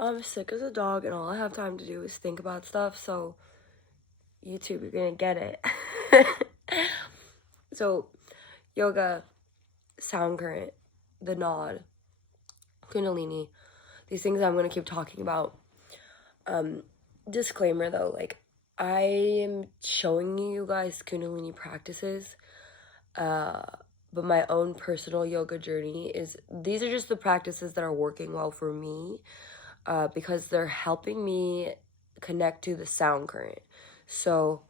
I'm sick as a dog and all I have time to do is think about stuff, so YouTube, you're gonna get it. So, yoga, sound current, the NAAD, Kundalini, these things I'm gonna keep talking about. Disclaimer though, like, I am showing you guys Kundalini practices, but my own personal yoga journey is, these are just the practices that are working well for me, because they're helping me connect to the sound current. So,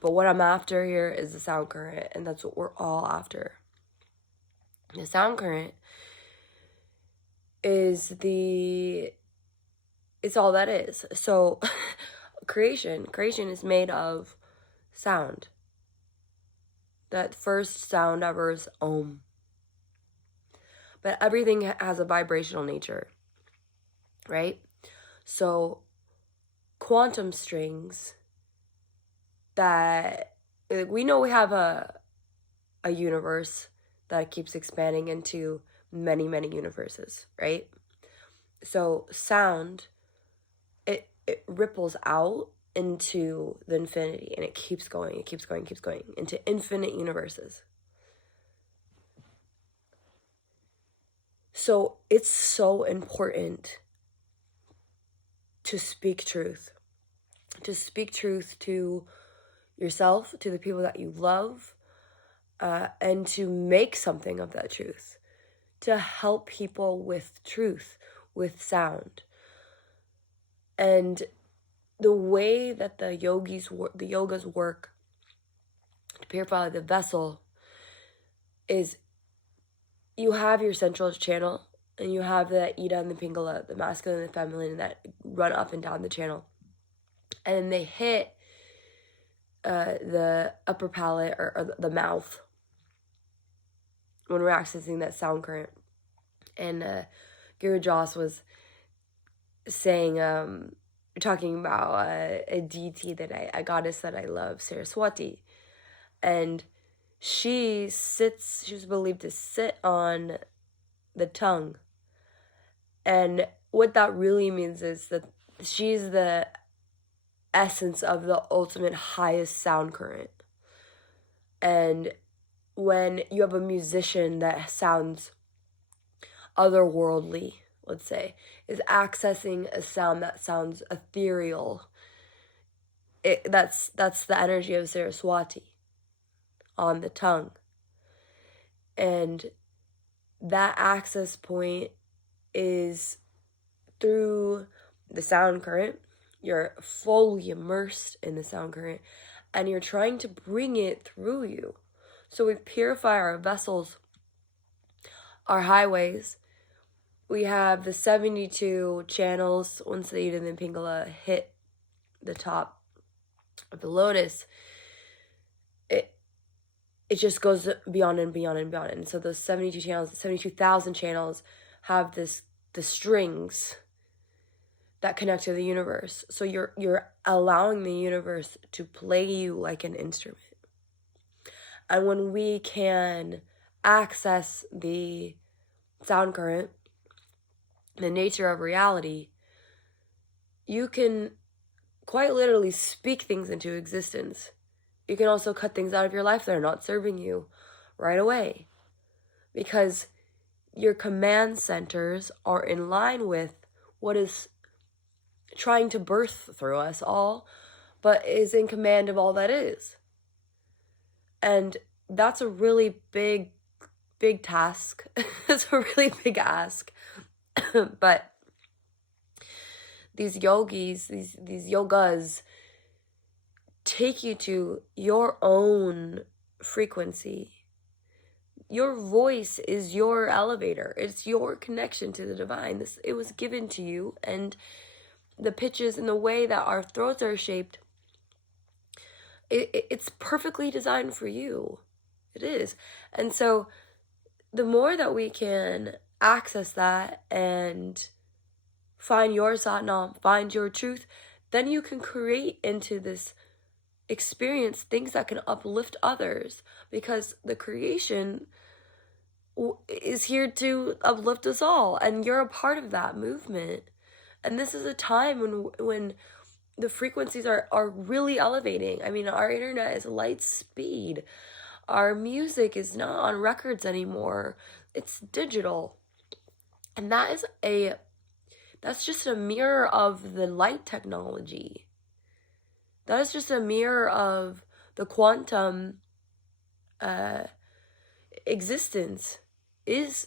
but what I'm after here is the sound current, and that's what we're all after. The sound current is it's all that is. So creation is made of sound. That first sound ever is Om. But everything has a vibrational nature, right? So quantum strings that, we know we have a universe that keeps expanding into many, many universes, right? So sound, it ripples out into the infinity, and it keeps going into infinite universes. So it's so important to speak truth to yourself, to the people that you love, and to make something of that truth, to help people with truth, with sound. And the way that the yogas work to purify the vessel is, you have your central channel, and you have the 𝖈𝖗 and the 𝖊𝖗𝖵𝖊𝖘, the masculine and the feminine, that run up and down the channel. And then they hit the upper palate, or the mouth, when we're accessing that sound current. And Guru Joss was saying, talking about a deity a goddess that I love, Saraswati. And she was believed to sit on the tongue. And what that really means is that she's the essence of the ultimate highest sound current. And when you have a musician that sounds otherworldly, let's say, is accessing a sound that sounds ethereal, that's the energy of Saraswati on the tongue. And that access point is through the sound current. You're fully immersed in the sound current, and you're trying to bring it through you. So we purify our vessels, our highways. We have the 72 channels. Once the 𝖈𝖗 and the 𝖊𝖗 hit the top of the lotus, it just goes beyond and beyond and beyond. And so those 72 channels, 72,000 channels, have the strings that connect to the universe. So you're allowing the universe to play you like an instrument. And when we can access the sound current, the nature of reality, you can quite literally speak things into existence. You can also cut things out of your life that are not serving you right away, because your command centers are in line with what is trying to birth through us all, but is in command of all that is. And that's a really big task. It's a really big ask. But these yogis, these yogas, take you to your own frequency. Your voice is your elevator. It's your connection to the divine. It was given to you, and the pitches and the way that our throats are shaped, it's perfectly designed for you. It is. And so the more that we can access that and find your Satnam, find your truth, then you can create into this experience things that can uplift others, because the creation is here to uplift us all, and you're a part of that movement. And this is a time when the frequencies are really elevating. I mean, our internet is light speed. Our music is not on records anymore. It's digital. And that's just a mirror of the light technology. That is just a mirror of the quantum existence is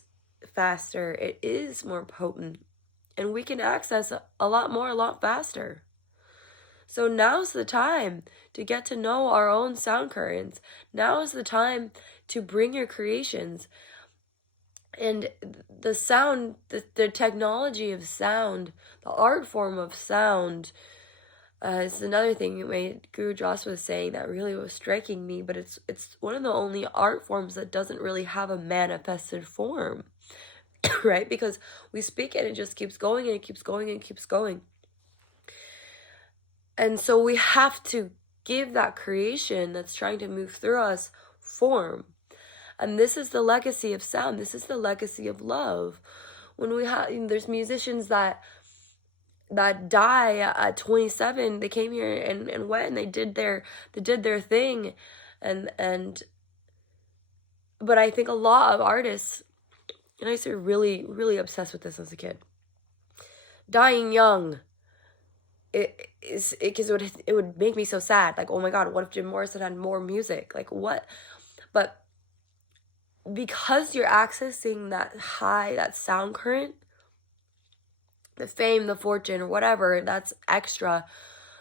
faster. It is more potent. And we can access a lot more, a lot faster. So now's the time to get to know our own sound currents. Now is the time to bring your creations. And the sound, the technology of sound, the art form of sound, is another thing my Guru Joss was saying that really was striking me. But it's one of the only art forms that doesn't really have a manifested form, right? Because we speak it and it just keeps going and it keeps going and it keeps going. And so we have to give that creation that's trying to move through us form. And this is the legacy of sound. This is the legacy of love. When we have, there's musicians that die at 27. They came here and went and they did their thing, but I think a lot of artists, and I used to be really, really obsessed with this as a kid, dying young. Because it would make me so sad. Like, oh my God, what if Jim Morrison had more music? Like, what? But because you're accessing that high, that sound current, the fame, the fortune, or whatever, that's extra.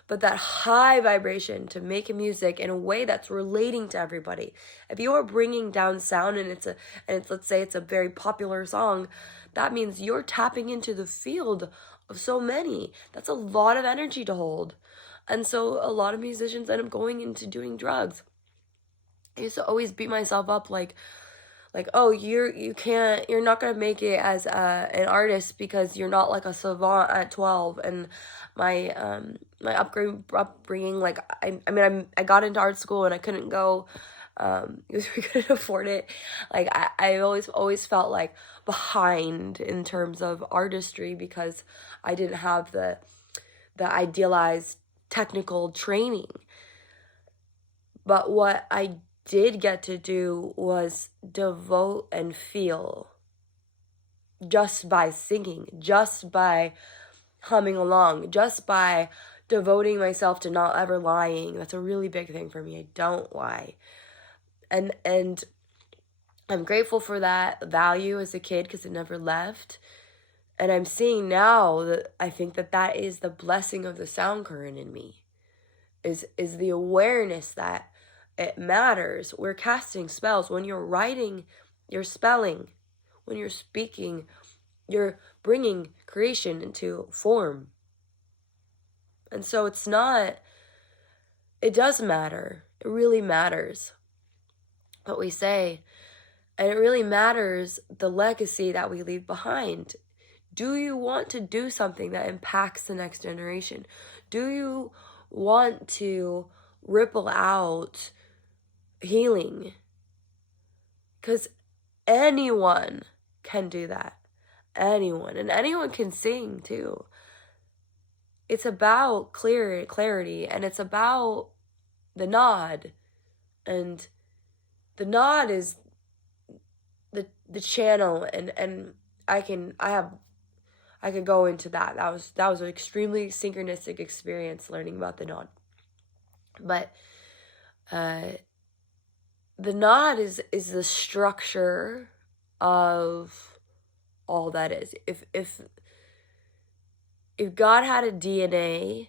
But that high vibration to make music in a way that's relating to everybody. If you are bringing down sound and let's say it's a very popular song, that means you're tapping into the field of so many. That's a lot of energy to hold. And so a lot of musicians end up going into doing drugs. I used to always beat myself up like, oh, you're not gonna make it as an artist because you're not like a savant at 12. And my upbringing, like I got into art school and I couldn't go because we couldn't afford it. Like I always felt like behind in terms of artistry because I didn't have the idealized technical training. But what I did get to do was devote and feel just by singing, just by humming along, just by devoting myself to not ever lying. That's a really big thing for me. I don't lie. And I'm grateful for that value as a kid because it never left. And I'm seeing now that I think that is the blessing of the sound current in me, is the awareness that it matters. We're casting spells. When you're writing, you're spelling. When you're speaking, you're bringing creation into form. And so it does matter. It really matters what we say. And it really matters the legacy that we leave behind. Do you want to do something that impacts the next generation? Do you want to ripple out healing? Because anyone can do that. Anyone. And anyone can sing too. It's about clarity, and it's about the NAAD. And the NAAD is the channel, and I could go into that. That was an extremely synchronistic experience learning about the NAAD. But the NAAD is the structure of all that is. If God had a DNA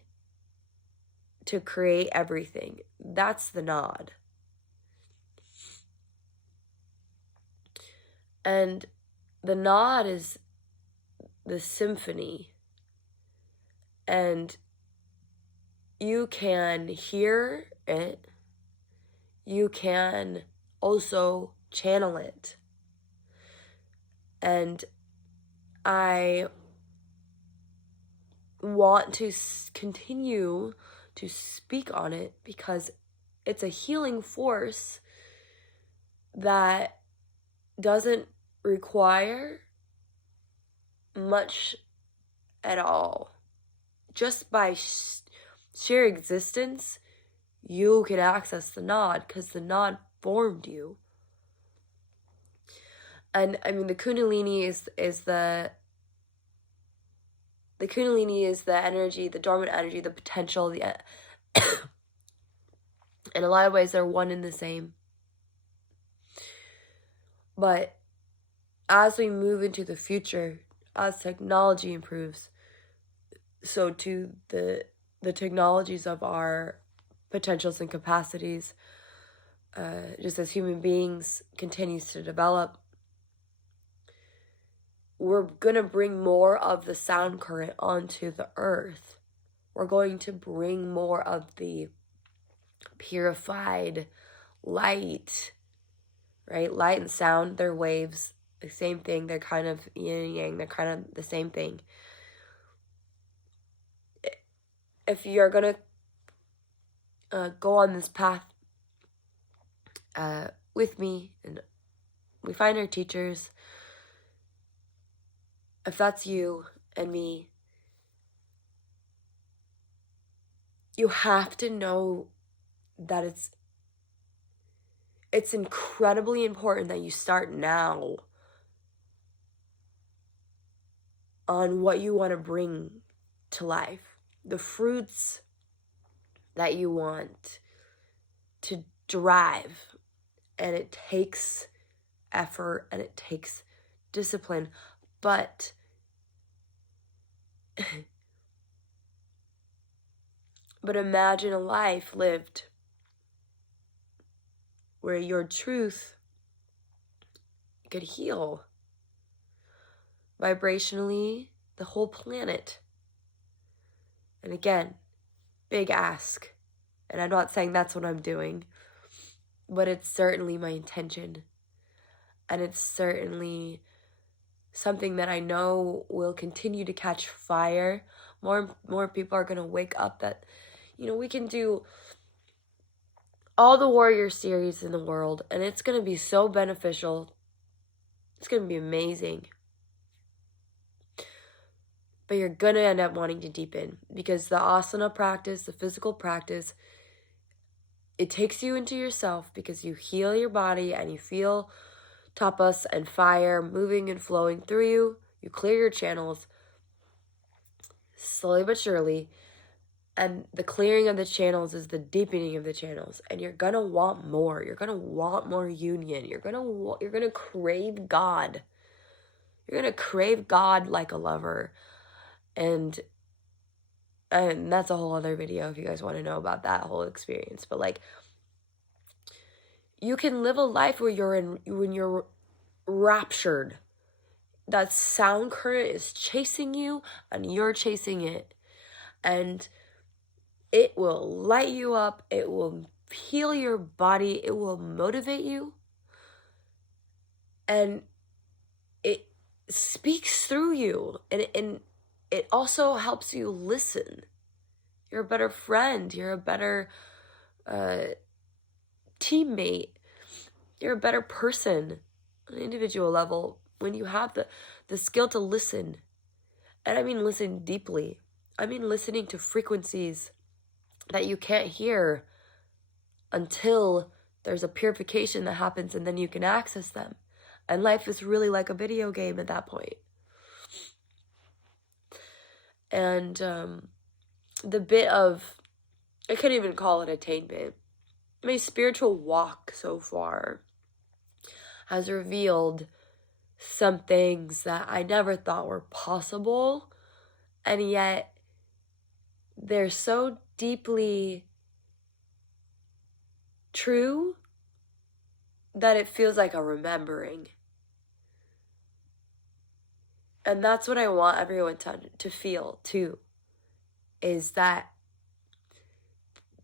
to create everything, that's the NAAD. And the NAAD is the symphony. And you can hear it. You can also channel it. And I want to continue to speak on it because it's a healing force that doesn't require much at all. just by sheer existence, you can access the NAAD because the NAAD formed you. And I mean, the Kundalini is the Kundalini is the energy, the dormant energy, the potential, in a lot of ways they're one and the same. But as we move into the future, as technology improves, so too the technologies of our potentials and capacities, just as human beings, continues to develop. We're going to bring more of the sound current onto the earth. We're going to bring more of the purified light, right? Light and sound, they're waves, the same thing. They're kind of yin and yang, they're kind of the same thing. If you're going to go on this path with me, and we find our teachers, if that's you and me, you have to know that it's incredibly important that you start now on what you want to bring to life. The fruits that you want to drive. And it takes effort and it takes discipline. But imagine a life lived where your truth could heal vibrationally the whole planet. And again, big ask. And I'm not saying that's what I'm doing, but it's certainly my intention. And it's certainly something that I know will continue to catch fire. More people are going to wake up that, we can do all the warrior series in the world, and it's going to be so beneficial. It's going to be amazing. But you're going to end up wanting to deepen, because the asana practice, the physical practice, it takes you into yourself, because you heal your body and you feel tapas and fire moving and flowing through you. You clear your channels slowly but surely. And the clearing of the channels is the deepening of the channels. And you're going to want more. You're going to want more union. You're going to crave God. You're going to crave God like a lover. And that's a whole other video if you guys want to know about that whole experience. But you can live a life where when you're raptured. That sound current is chasing you and you're chasing it. And it will light you up. It will heal your body. It will motivate you. And it speaks through you. And it also helps you listen. You're a better friend. You're a better teammate. You're a better person on an individual level when you have the skill to listen. And I mean listen deeply. I mean listening to frequencies that you can't hear until there's a purification that happens, and then you can access them. And life is really like a video game at that point. And the bit of, I couldn't even call it attainment. My spiritual walk so far has revealed some things that I never thought were possible, and yet they're so deeply true that it feels like a remembering. And that's what I want everyone to feel too, is that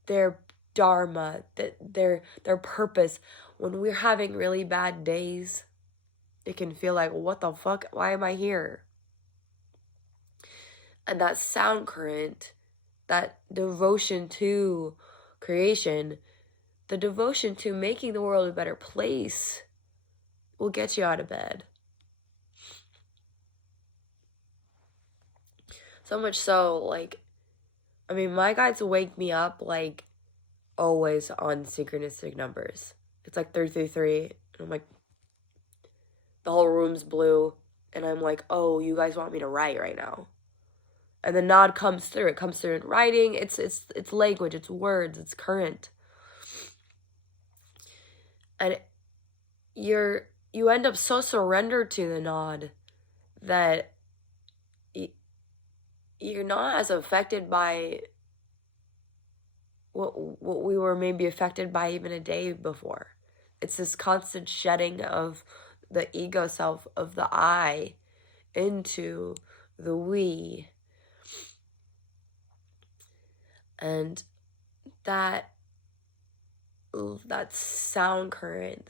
their dharma, that their purpose, when we're having really bad days, it can feel like, what the fuck? Why am I here? And that sound current, that devotion to creation, the devotion to making the world a better place will get you out of bed. So much so, I mean, my guides wake me up like always on synchronistic numbers. It's like 333, and I'm like, the whole room's blue, and I'm like, oh, you guys want me to write right now. And the NAAD comes through. It comes through in writing. It's language, it's words, it's current. And you end up so surrendered to the NAAD that you're not as affected by what we were maybe affected by even a day before. It's this constant shedding of the ego self, of the I, into the we. And that sound current,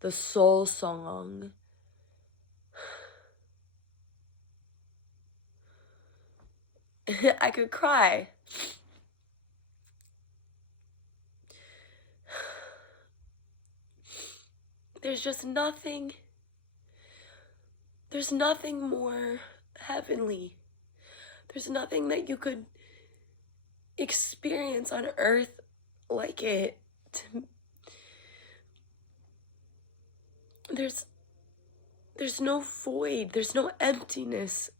the soul song, I could cry. There's just nothing, there's nothing more heavenly. There's nothing that you could experience on earth like it. There's no void, there's no emptiness.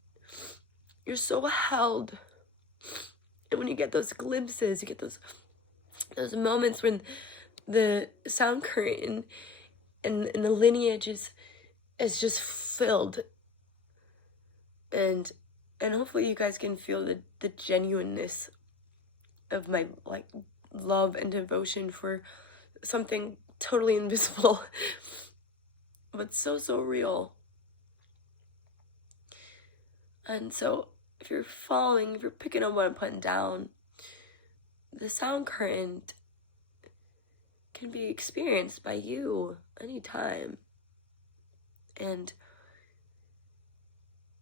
You're so held. And when you get those glimpses, you get those moments when the sound current and the lineage is just filled. And hopefully you guys can feel the genuineness of my like love and devotion for something totally invisible, but so real. And so if you're following, if you're picking up what I'm putting down, the sound current can be experienced by you anytime. And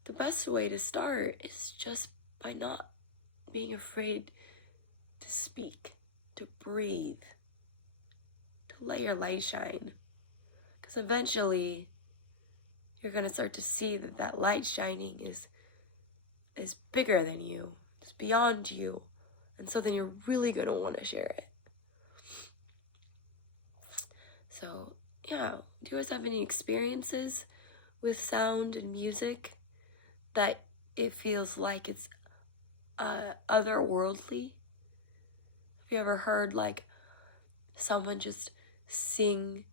the best way to start is just by not being afraid to speak, to breathe, to let your light shine. Because eventually you're going to start to see that light shining is bigger than you. It's beyond you. And so then you're really going to want to share it. So, yeah. Do you guys have any experiences with sound and music that it feels like it's otherworldly? Have you ever heard like someone just sing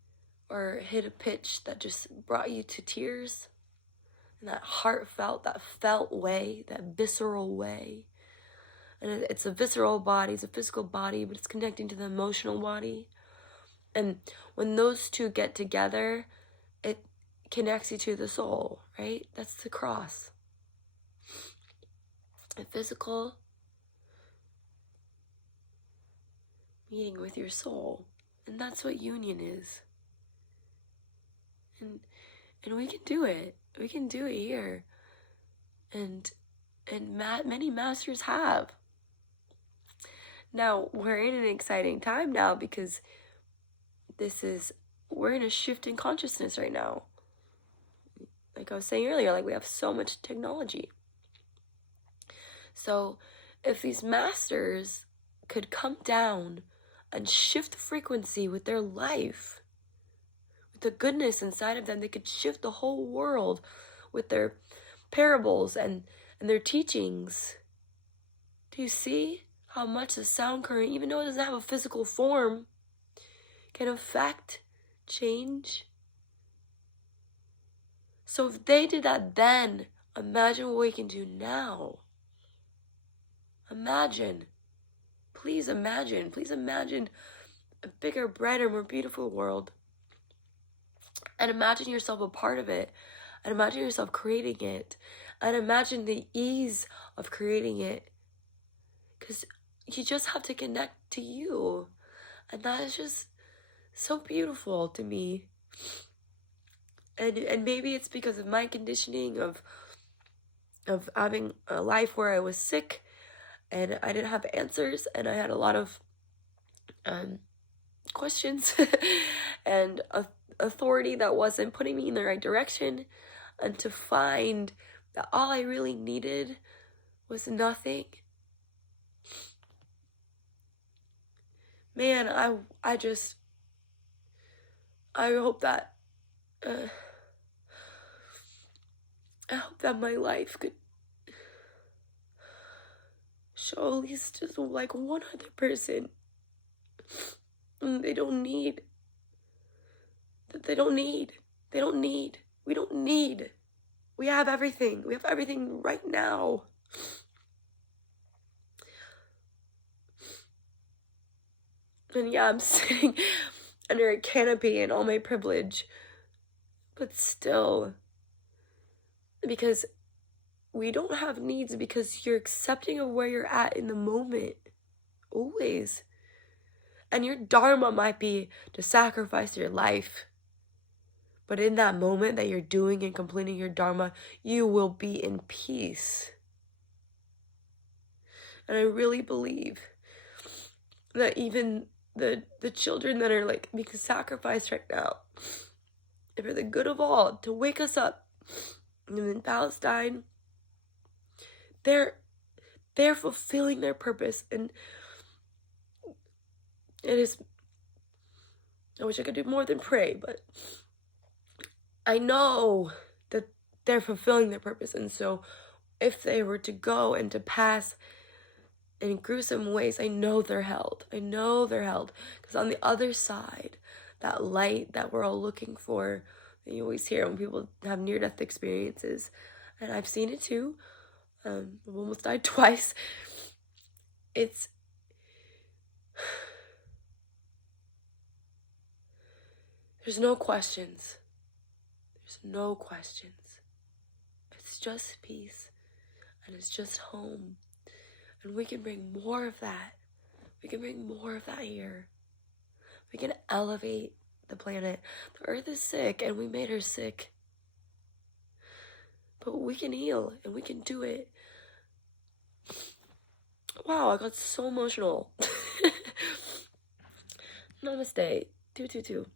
or hit a pitch that just brought you to tears? In that heartfelt, that felt way, that visceral way. And it's a visceral body, it's a physical body, but it's connecting to the emotional body. And when those two get together, it connects you to the soul, right? That's the cross. A physical meeting with your soul. And that's what union is. And we can do it. We can do it here. And many masters have. Now, we're in an exciting time now because we're in a shift in consciousness right now. Like I was saying earlier, like we have so much technology. So if these masters could come down and shift the frequency with their life, with the goodness inside of them, they could shift the whole world with their parables and their teachings. Do you see how much the sound current, even though it doesn't have a physical form, can affect change? So if they did that then, imagine what we can do now. Imagine. Please imagine a bigger, brighter, more beautiful world. And imagine yourself a part of it. And imagine yourself creating it. And imagine the ease of creating it. Because you just have to connect to you. And that is just so beautiful to me. And maybe it's because of my conditioning of having a life where I was sick and I didn't have answers, and I had a lot of questions and authority that wasn't putting me in the right direction, and to find that all I really needed was nothing. Man, I hope that I hope that my life could show at least just like one other person they don't need. We have everything. We have everything right now. And yeah, I'm sitting under a canopy in all my privilege. But still, because we don't have needs, because you're accepting of where you're at in the moment. Always. And your dharma might be to sacrifice your life. But in that moment that you're doing and completing your dharma, you will be in peace. And I really believe that even the children that are like being sacrificed right now, for the good of all, to wake us up in Palestine, they're fulfilling their purpose. And it is, I wish I could do more than pray, but I know that they're fulfilling their purpose. And so if they were to go and to pass in gruesome ways, I know they're held. Because on the other side, that light that we're all looking for, that you always hear when people have near-death experiences, and I've seen it too. I've almost died twice. There's no questions. It's just peace, and it's just home. And we can bring more of that. Here. We can elevate the planet. The earth is sick, and we made her sick. But we can heal, and we can do it. Wow, I got so emotional. Namaste. 222.